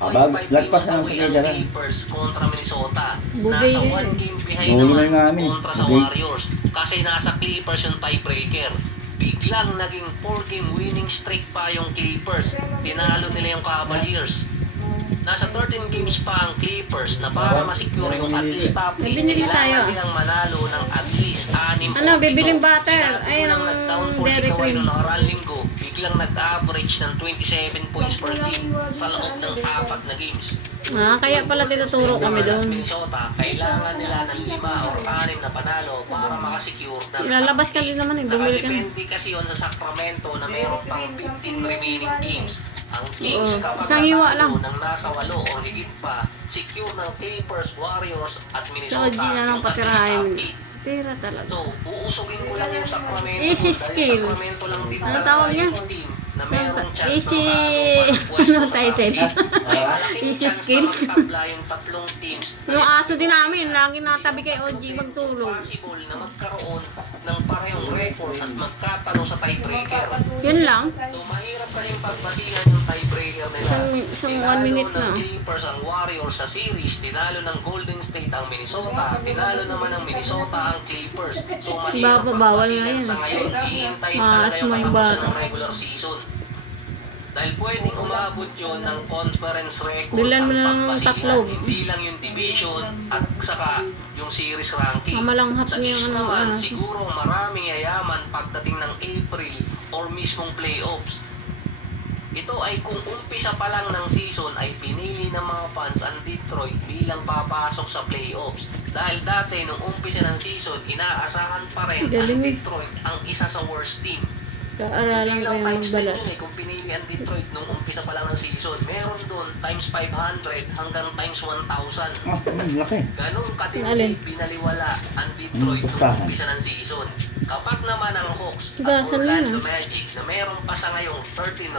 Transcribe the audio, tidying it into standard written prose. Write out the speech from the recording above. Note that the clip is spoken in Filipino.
Lagpas na ang away ang pagkita. Clippers kontra Minnesota. Bugay Nasa yan. 1 game behind Nahuli na naman nga amin. kontra sa Bugay. Warriors. Kasi nasa Clippers yung tiebreaker. Biglang naging 4-game winning streak pa yung Clippers. Tinalo nila yung Cavaliers. Nasa 13 games pa ang Clippers na para masecure yung at least top 8, Binili tayo. kailangan nilang manalo ng at least 6 Ano, bibiling butter? Ay, Ay, ng nag-down for si Dairy Kawhi Queen. noong nakaraang linggo. Biglang nag-average ng 27 points per game sa loob ng 4 na games. Kaya pala tinuturo kami doon. Minnesota, kailangan nila ng 5 or 6 na panalo para makasecure ng Lalabas ka din naman eh, bumili ka na. Nakadepende kasi yun sa Sacramento na meron pang 15 remaining games. Ang Kings Oo, kapag isang hiwa lang. nanalo ng nasa 8 o higit pa, secure ng Clippers, Warriors at So, Minnesota di na lang yung at least patirahin. top 8. Tira talaga. So, uusugin ko lang yung Sacramento. Easy dahil skills. Sacramento lang din Ano talaga tawag niya? yung team na merong chance Easy, na makapwesto ano sa title? top 8. May malaking Easy chance skills. na magtabla yung tatlong teams. Yung aso din namin, lagi natabi kay OG magtulog. Possible na magkaroon ng parehong record at magkatalo sa tiebreaker. Yun lang. So, mahirap kasing pagbasihan yung tiebreaker nila. Isang 1 minute Tinalo ng na. Clippers ang Warriors sa series, tinalo ng Golden State ang Minnesota, tinalo naman ng Minnesota ang Clippers. So, mahirap Bawal na pagbasihan yan. sa ngayon. Iintayin Maas talaga yung mo yung katapusan bata. ng regular season. Dahil pwedeng umabot yun ng conference record Bilan mo ang na ng pagbasihan. tatlo. Hindi lang yung division at saka yung series ranking. Malanghap Sa niya East yung naman, aso. siguro maraming yayaman pagdating ng April or mismong playoffs. Ito ay kung umpisa pa lang ng season ay pinili ng mga fans ang Detroit bilang papasok sa playoffs. Dahil dati nung umpisa ng season, inaasahan pa rin ang Galing. Detroit ang isa sa worst team. Kaaralan Hindi ko lang yung times 10 magbalat. yun eh, kung pinili ang Detroit nung umpisa pa lang ng season. Meron doon times 500 hanggang times 1,000. Laki. Ganong Alin? katindi binaliwala ang Detroit nung Pustahan. umpisa ng season. Kapag naman ang Hawks at Gasan Orlando yun, Magic na meron pa sa ngayong 13